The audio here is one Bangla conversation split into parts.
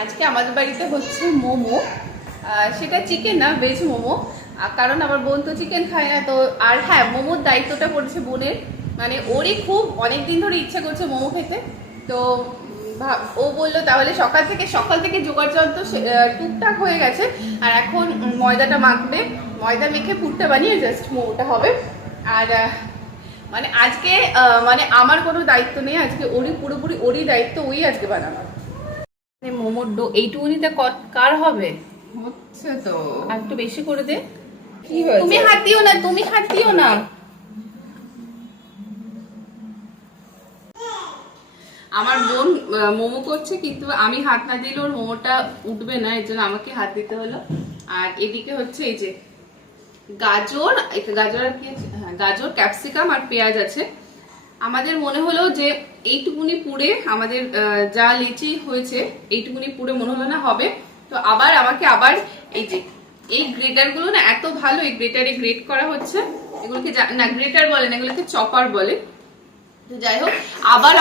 আজকে আমাদের বাড়িতে হচ্ছে মোমো, সেটা চিকেন না, ভেজ মোমো। কারণ আমার বোন তো চিকেন খায় না, তো আর হ্যাঁ মোমোর দায়িত্বটা পড়েছে বোনের। মানে ওরই খুব অনেকদিন ধরে ইচ্ছা করছে মোমো খেতে। তো ও বললো তাহলে সকাল থেকে জোগাড় যন্ত্র টুকটাক হয়ে গেছে। আর এখন ময়দাটা মাখবে, ময়দা মেখে পুরটা বানিয়ে জাস্ট মোমোটা হবে। আর মানে আজকে মানে আমার কোনো দায়িত্ব নেই, আজকে পুরোপুরি ওরই দায়িত্ব, ওই আজকে বানানো। মোমোর ডো এইটুকুনিতে কার হবে? হচ্ছে তো আর একটু বেশি করে দে। কি হয়েছে? তুমি হাত দিও না। আমার বোন মোমো করছে, কিন্তু আমি হাত না দিলে ওর মোমোটা উঠবে না, এর জন্য আমাকে হাত দিতে হলো। আর এদিকে হচ্ছে এই যে গাজর আর কি আছে, হ্যাঁ গাজর, ক্যাপসিকাম আর পেঁয়াজ আছে। আমাদের মনে হলো যে এইটুকুনি পুড়ে আমাদের যা লিচি হয়েছে এইটুকুনি পুড়ে মনে হলো না হবে, তো আমাকে এই যে এই গ্রেটার গুলো না এত ভালো, এই গ্রেটারে গ্রেট করা হচ্ছে। এগুলোকে না গ্রেটার বলে না, এগুলোকে চপার বলে। তো যাই হোক,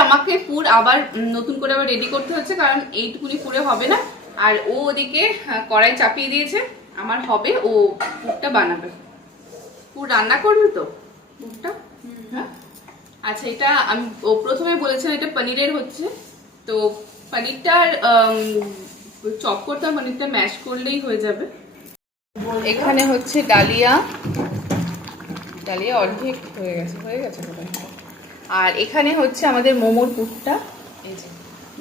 আমাকে আবার নতুন করে আবার রেডি করতে হচ্ছে, কারণ এইটুকুনি পুড়ে হবে না। আর ও ওদিকে কড়াই চাপিয়ে দিয়েছে, আমার হবে, ও পুরটা বানাবে। পুর রান্না করবে তো পুরটা? হ্যাঁ আচ্ছা, এটা আমি প্রথমে বলেছিলাম এটা পনিরের হচ্ছে, তো পনিরটার চপ করতে হবে, পনিরটা ম্যাশ করলেই হয়ে যাবে। এখানে হচ্ছে ডালিয়া অর্ধেক হয়ে গেছে আর এখানে হচ্ছে আমাদের মোমোর পুরটা। এই যে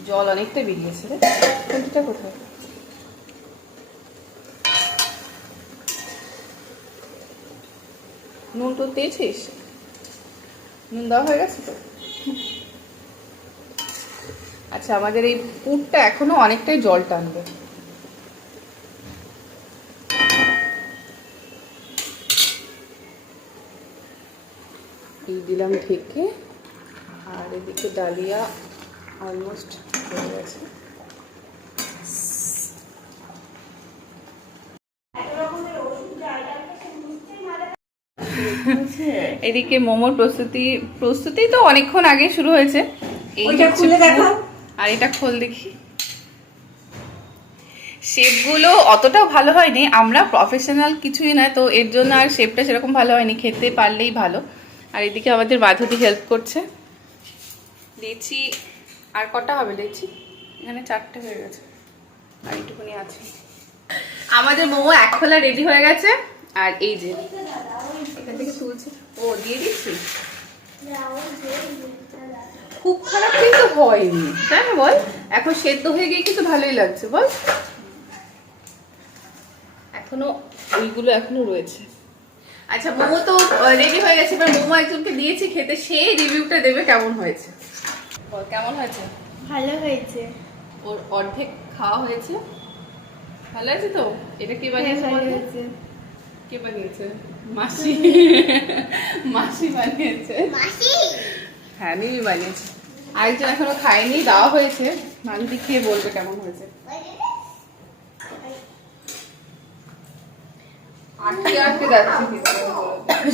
জল অনেকটা বেরিয়েছে রে, কোনটা কোথায়? নুন তো দিয়েছিস? নুন দেওয়া হয়ে গেছে তো? আচ্ছা, আমাদের এই পুরটা এখনো অনেকটাই জল টানবে। এই দিলাম ঢেকে, আর এদিকে ডালিয়া অলমোস্ট হয়ে গেছে। এদিকে মোমোর প্রস্তুতি তো অনেকক্ষণ আগে শুরু হয়েছে। আর এটা খোল দেখি। শেপগুলো অতটাও ভালো হয়নি, আমরা প্রফেশনাল কিছুই না, তো এর জন্য আর শেপটা সেরকম ভালো হয়নি, খেতে পারলেই ভালো। আর এদিকে আমাদের মাধুরী হেল্প করছে। লিচি আর কটা হবে? লিচি এখানে 4টে হয়ে গেছে, আর এইটুকুনি আছে। আমাদের মোমো এক খোলা রেডি হয়ে গেছে। আর এই যে এখান থেকে তুলছে, ও দিয়ে দিচ্ছি। খুব খারাপ কিন্তু হয়নি, তাই না বল? এখন সেদ্ধ হয়ে গিয়ে কিন্তু ভালোই লাগছে বল। ওইগুলো এখনো রয়েছে। আচ্ছা, মোমো তো রেডি হয়ে গেছে, এবার মোমো একজনকে দিয়েছি খেতে, সেই রিভিউটা দেবে কেমন হয়েছে। কেমন হয়েছে? ভালো হয়েছে। ওর অর্ধেক খাওয়া হয়েছে। ভালো আছে তো? এটা কে বানিয়েছে? কে বানিয়েছে? মাসি। মাসি বানিয়েছে। হ্যাঁ, মিমি বানিয়েছে। আরেকজন এখনো খায়নি, দেওয়া হয়েছে। মালদি খেয়ে বলবে কেমন হয়েছে।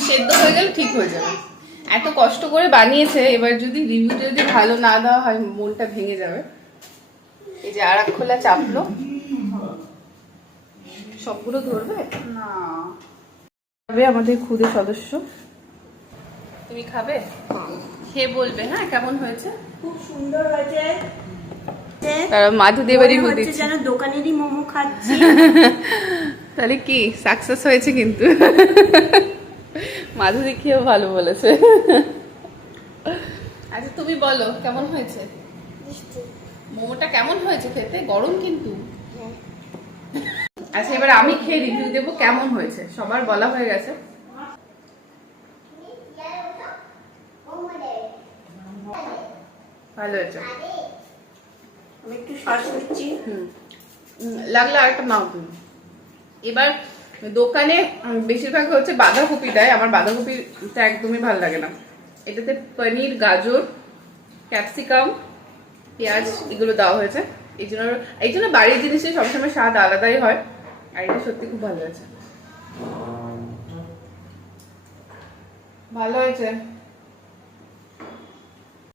সেদ্ধ হয়ে গেলে ঠিক হয়ে যাবে। এত কষ্ট করে বানিয়েছে, এবার যদি রিভিউটা যদি ভালো না দেওয়া হয় মনটা ভেঙে যাবে। এই যে আর এক খোলা চাপলো, সবগুলো ধরবে না। আমাদের খুদে সদস্য, তুমি খাবে? খেয়ে বলবে হ্যাঁ কেমন হয়েছে। খুব সুন্দর হয়েছে। তারা মাধুদেবারই হচ্ছে যেন দোকানেরই মোমো খাচ্ছি। তাহলে কি সাকসেস হয়েছে কিন্তু। মাধুরী খেয়েও ভালো বলেছে। আচ্ছা তুমি বলো কেমন হয়েছে মোমোটা? কেমন হয়েছে খেতে? গরম কিন্তু। আচ্ছা, এবার আমি খেয়ে রিভিউ দেবো কেমন হয়েছে। সবার বলা হয়ে গেছে। ভালো হয়েছে। আমি একটু শ্বাস নিচ্ছি। লাগলে আরেকটা নাও তুমি। এবার দোকানে বেশিরভাগ হচ্ছে বাঁধাকপি দেয়, আমার বাঁধাকপিটা একদমই ভালো লাগে না। এটাতে পনির, গাজর, ক্যাপসিকাম, পেঁয়াজ এগুলো দেওয়া হয়েছে। এই জন্য বাড়ির জিনিসে সবসময় স্বাদ আলাদাই হয়। আর এটা সত্যি খুব ভালো হয়েছে। ভালো হয়েছে।